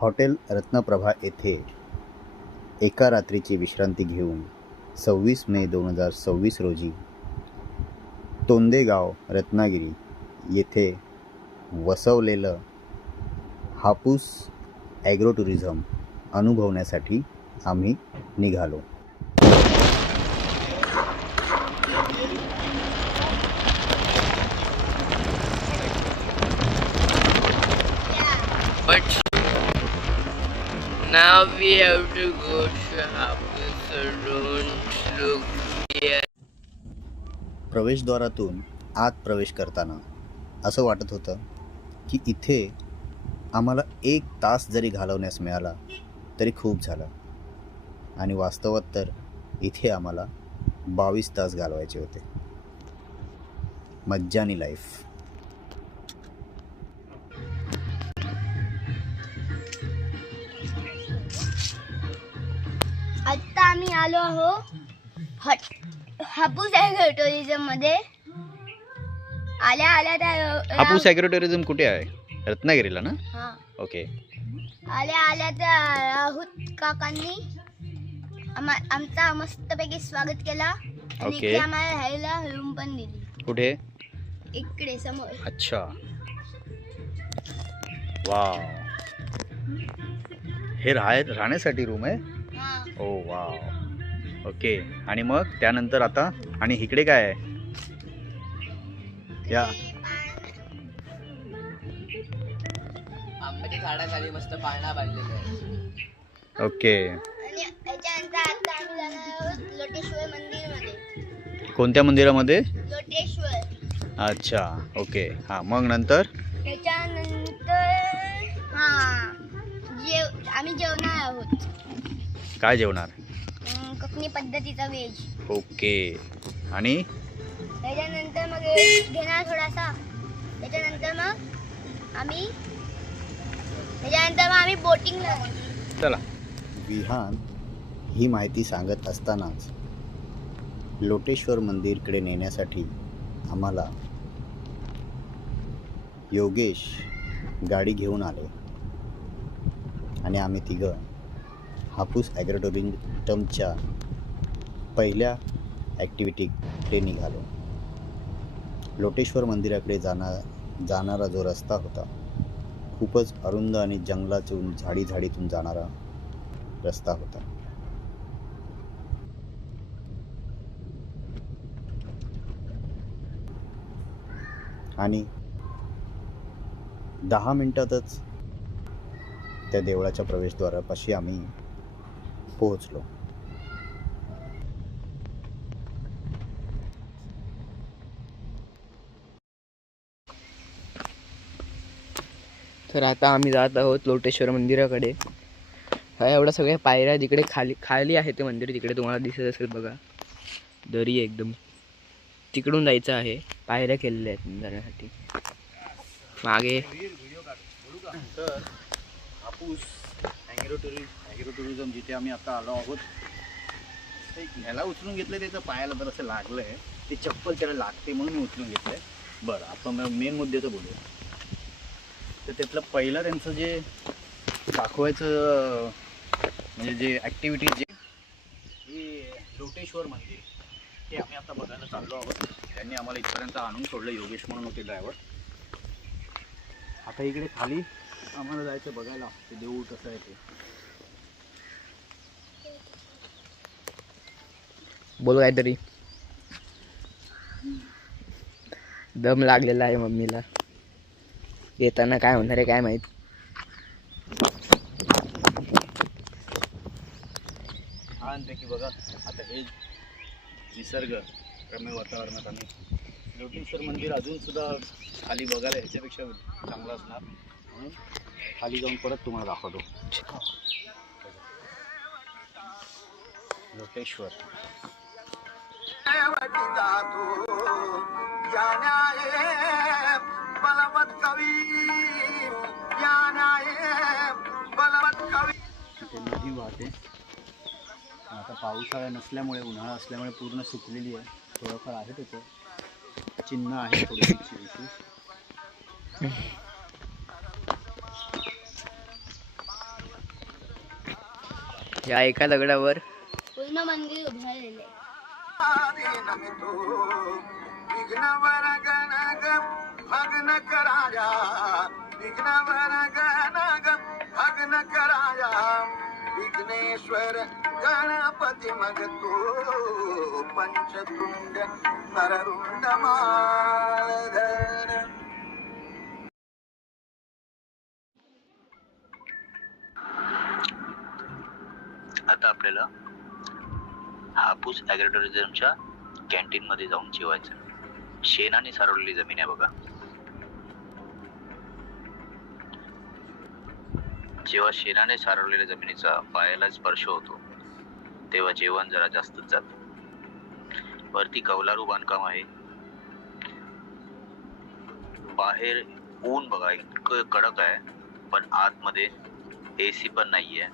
Hotel Ratnaprabha येथे एका रात्रीची विश्रांती घेऊन 26 मे 2026 रोजी तोंदेगाव रत्नागिरी येथे वसवलेलं हापूस ॲग्रो टुरिझम अनुभवण्यासाठी आम्ही निघालो. But now we have to go to Happy, so don't look here. प्रवेशद्वारातून आत प्रवेश करताना असं वाटत होतं की इथे आम्हाला 1 तास जरी घालवण्यास मिळाला तरी खूप झालं, आणि वास्तवात तर इथे आम्हाला 22 तास घालवायचे होते. मज्जानी लाईफ. आता आम्ही आलो आहो हापूस ॲग्रो टुरिझम मध्ये. आल्या त्या हापूस ॲग्रो टुरिझम कुठे आहे? रत्नागिरीला ना? हा, ओके. आल्या त्या राहुल काकांनी आमचा मस्तपैकी स्वागत केला आणि ओके. इकडे आम्हाला राहायला रूम पण दिली. कुठे? इकडे समोर. अच्छा, वाव. हे राहण्यासाठी रूम आहे? हा, ओ वाव. ओके. आणि मग त्यानंतर आता आणि इकडे काय आहे? या आंब्याच्या झाडाखाली मस्त पाळणा बांधलेला आहे. ओके. आणि त्याच्यानंतर आता आम्ही जाणार आहोत लोटेश्वर मंदिरमध्ये. कोणत्या मंदिरामध्ये? लोटेश्वर. अच्छा, ओके. हां, मग नंतर? त्याच्यानंतर आम्ही जेवणार आहोत. काय जेवणार? कोकणी पद्धतीचा व्हेज. ओके. आणि त्याच्यानंतर मग रेस्ट घेणार थोडासा. त्याच्यानंतर मग आम्ही बोटिंगला जाऊ. चला. विहान ही माहिती सांगत असतानाच लोटेश्वर मंदिरकडे नेण्यासाठी आम्हाला योगेश गाडी घेऊन आले आणि आम्ही तिघं हापूस ॲग्रो टुरिझमच्या पहिल्या ॲक्टिव्हिटीकडे निघालो. लोटेश्वर मंदिराकडे जाणारा जो रस्ता होता खूपच अरुंद आणि जंगलातून झाडीतून जाणारा रस्ता होता. आणि 10 मिनिटातच त्या देवळाच्या प्रवेशद्वारापाशी आम्ही पोहोचलो. तर आता आम्ही जात आहोत लोटेश्वर मंदिराकडे. हा एवढ्या सगळ्या पायऱ्या तिकडे खाली आहे ते मंदिर. तिकडे तुम्हाला दिसत असेल बघा, दरी आहे एकदम. तिकडून जायचं आहे. पायऱ्या केलेल्या आहेत जाण्यासाठी. मागे तर हापूस ॲग्रो टुरिझम जिथे आम्ही आता आलो आहोत, ते ह्याला उचलून घेतलं. त्याचं पायाला तर असं लागलं आहे. ते चप्पल त्याला लागते म्हणून मी उचलून घेतलं आहे. बरं, आपण मेन मुद्द्याचं बोलूया. तर त्यातलं पहिलं त्यांचं जे दाखवायचं म्हणजे जे ॲक्टिव्हिटी हे लोटेश्वर मंदिर, ते आम्ही आता बघायला चाललो आहोत. त्यांनी आम्हाला इथपर्यंत आणून सोडलं. योगेश म्हणून होते ड्रायव्हर. आता इकडे खाली आम्हाला जायचं बघायला ते देऊळ कसं आहे ते. बोल काहीतरी. दम लागलेला आहे मम्मीला. येताना काय होणार आहे काय माहित. छानपैकी बघा. आता हे निसर्ग रम्य वातावरणात आम्ही लोटेश्वर मंदिर अजून सुद्धा खाली बघायला ह्याच्यापेक्षा चांगलं असणार म्हणून खाली जाऊन परत तुम्हाला दाखवतो. लोटेश्वर. तिथे नदी वाहते. आता पावसाळा नसल्यामुळे, उन्हाळा असल्यामुळे पूर्ण सुकलेली आहे. थोडंफार आहे त्याचं चिन्ह आहे थोडीशी विशेष. या एका दगडावर पूर्ण मंदिर उभारलेलं आहे. विघ्नेश्वर गणपती मग तू पंचतुंड नररुंड माधर. आता आपल्याला हापूस ॲग्रो टुरिझमच्या कॅन्टीन मध्ये जाऊन जेवायचं. शेणाने सारवलेली जमीन आहे बघा. जेव्हा शेणाने सारवलेल्या जमिनीचा पायाला स्पर्श होतो तेव्हा जेवण जरा जास्तच जात. वरती कौलारू बांधकाम आहे. बाहेर ऊन बघा इतकं कडक आहे, पण आतमध्ये एसी पण नाहीये,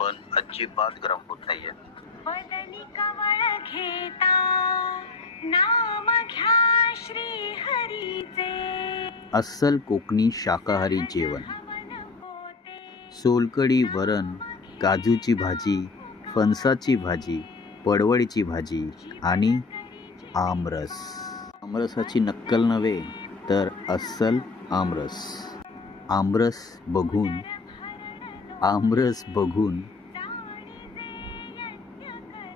पण अजिबात गरम होत नाहीये. बदली कवळ घेता नाम घ्या श्री हरीचे. अस्सल कोकणी शाकाहारी जेवण. सोलकढी, वरण, काजूची भाजी, फणसाची भाजी, पडवळीची भाजी आणि आमरस. आमरसाची नक्कल नव्हे तर अस्सल आमरस. आमरस बघून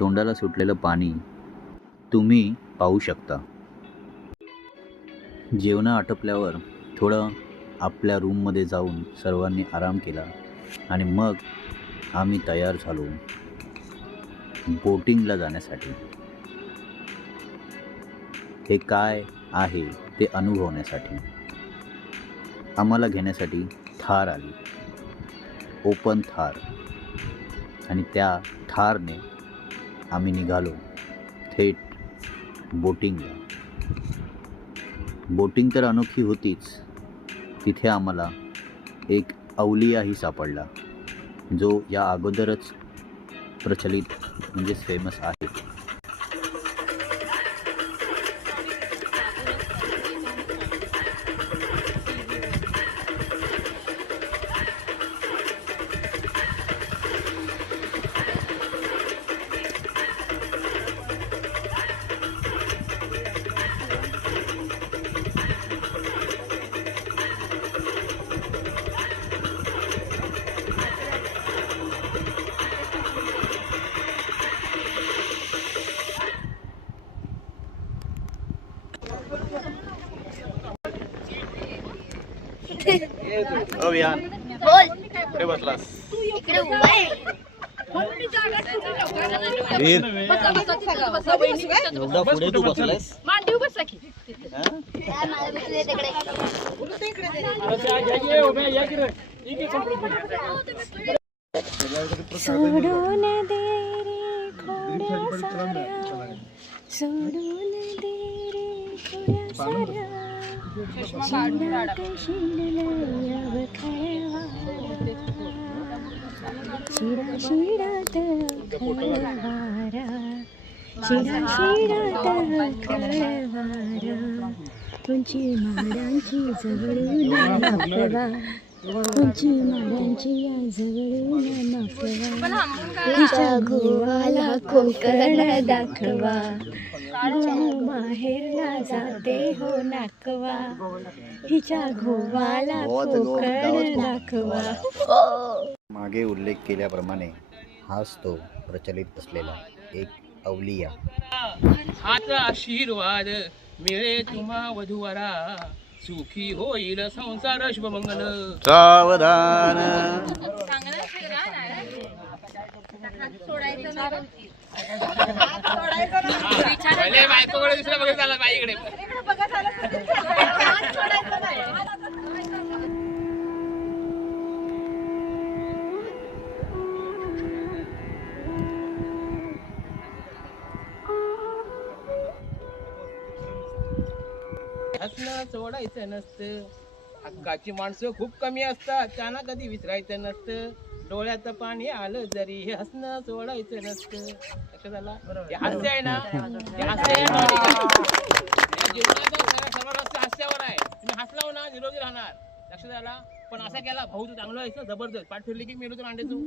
तोंडाला सुटलेलं पाणी तुम्ही पाहू शकता. जेवण आटपल्यावर थोडं आपल्या रूममध्ये जाऊन सर्वांनी आराम केला आणि मग आम्ही तयार झालो बोटिंगला जाण्यासाठी. हे काय आहे ते अनुभवण्यासाठी. आम्हाला घेण्यासाठी थार आली, ओपन थार, आणि त्या थारने आम्ही निघालो थेट बोटिंगला. बोटिंग तर अनोखी होतीच, तिथे आम्हाला एक अवलियाही सापडला जो या अगोदरच प्रचलित म्हणजेच फेमस आहे. बोल. कुठे बसलास? इकडे उभा आहे. एवढा पुढे तू बसलास? त्या मला बसले तिकडे. सोडून दे रे खोड्या साऱ्या, सोडून दे रे खोड्या साऱ्या. शिंडात शिंडला खळवा, शिडा शिडात खळवारा, शिडा शिडात खळवारा. तुमची माडांची जवळून नाचवा, तुमची माडांची या जवळून नाचवा. तिच्या घोवाला कोकण दाखवा, माहेरला जाते हो नाकवा. हिच्या घोवाला कोकण दाखवा. मागे उल्लेख केल्याप्रमाणे हाच तो प्रचलित असलेला एक अवलिया. हाचा आशीर्वाद मिळे तुम्हा वधूवरा, सुखी होईल संसार शुभमंगल. सावधान. पहिले बायकोकडे दुसऱ्या बघत आला बाईकडे. हसणं सोडायचं नसतं, हक्काची माणसं खूप कमी असतात, त्यांना कधी विसरायचं नसतं. डोळ्यात पाणी आलं जरी हे हसणं सोडायचं नसतं. लक्षात आला? हे हास्य आहे ना, हे हास्य आहे ना, या जीवनाचं सर्व रस्ते हास्यावर आहे. तुम्ही हसलाव ना निरोगी राहणार. लक्षात आला? पण असा केला भाऊ तू चांगला आहेस ना जबरदस्त पाठ फिरली की मेलो तर अंड्याचो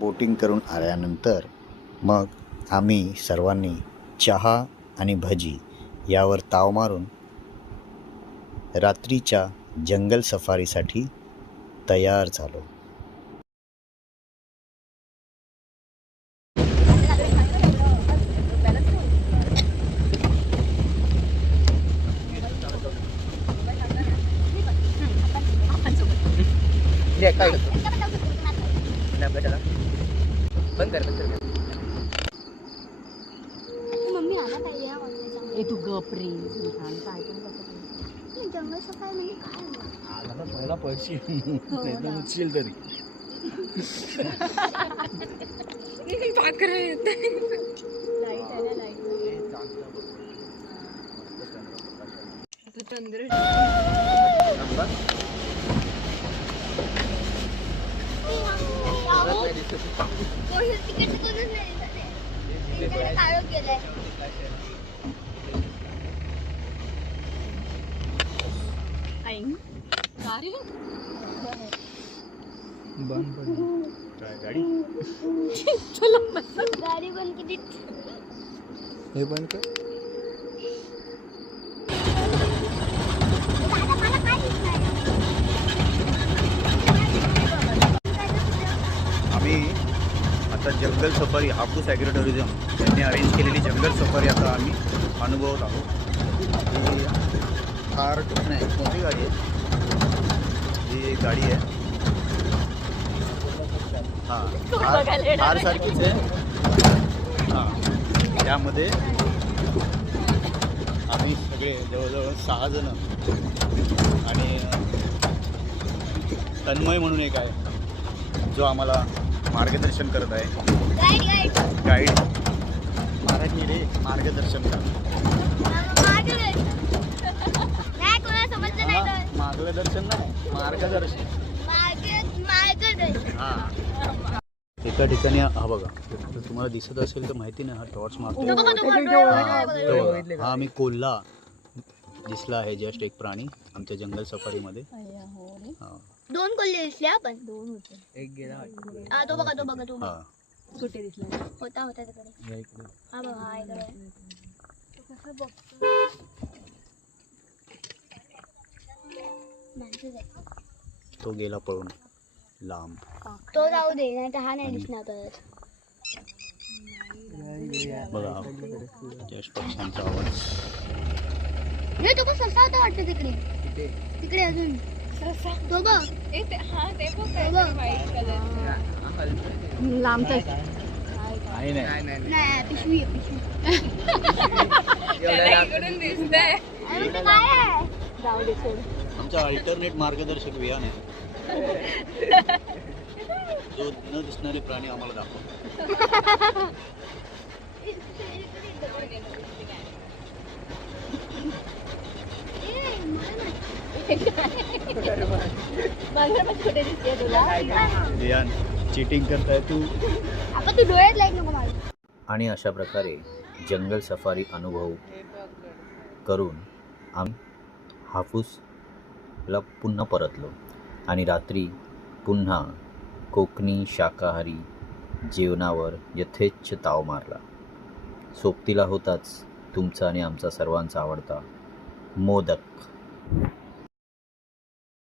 बोटिंग करून आल्यानंतर मग आम्ही सर्वांनी चहा आणि भजी यावर ताव मारून रात्रीच्या जंगल सफारीसाठी तयार झालो. बंद कर मम्मी आला पाहिजे हा वाजता. ए तू गप रे जंगल सफारी म्हणजे काय मला पैसे उचल तरी तिकीट कोणच नाही त्यांच्याकडे काढून गेलाय. गाडी गाडी बंद केली. हे बंद कर. दादा मला काय दिसणार? आम्ही आता जंगल सफारी हापूस ॲग्रो टुरिझम यांनी अरेंज केलेली जंगल सफारी आता आम्ही अनुभवत आहोत. ही कार नाही कोणती गाडी आहे? ही गाडी आहे हां कार सारखीच आहे. हां त्यामध्ये आम्ही सगळे जवळजवळ 6 जण आणि तन्मय म्हणून एक आहे जो आम्हाला मार्गदर्शन करत आहे. गाईड मराठी रे मार्गदर्शन कर. नाही कोणाला समजलं नाही तर. मार्गदर्शन नाही मार्गदर्शन. हां एका ठिकाणी हा बघा तर तुम्हाला दिसत असेल तर माहिती नाही हा टॉर्च मारतो. हा आम्ही कोल्हा दिसला आहे जस्ट एक प्राणी आमच्या जंगल सफारीमध्ये. हां 2 कोल्हे दिसले आपण. 2 होते. एक गेला हा तो बघा तो बघा तो बघा. हां कुठे दिसला? होता तिकडे. हा बघा हा इकडे. तो कसं बघतो. माणसं जायचं. तो गेला पळून लांब. तो जाऊ दे नाही तर हा नाही दिसणार परत. बघा जस्ट पक्ष्यांचा आवाज. नाही तो कसं ससा होता वाटतं तिकडे. तिकडे अजून तो बघ. तो बघ. लांबच आहे नाही नाही पिशवी आहे पिशवी. अरे ते काय आहे? जाऊ दे सोड. आमचा अल्टरनेट मार्गदर्शक विहान आहे जो न दिसणारे प्राणी आम्हाला दाखवतो. ए, मला नाही. कुठे दिसते तुला रियान चिटिंग करताय तू. आपण तू डोळ्यात लाईट नको मारू. आणि अशा प्रकारे जंगल सफारी अनुभव करून आम्ही हापूसला पुन्हा परतलो आणि रात्री पुन्हा कोकणी शाकाहारी जेवणावर यथेच्छ ताव मारला. सोबतीला होताच तुमचा आणि आमचा सर्वांचा आवडता मोदक.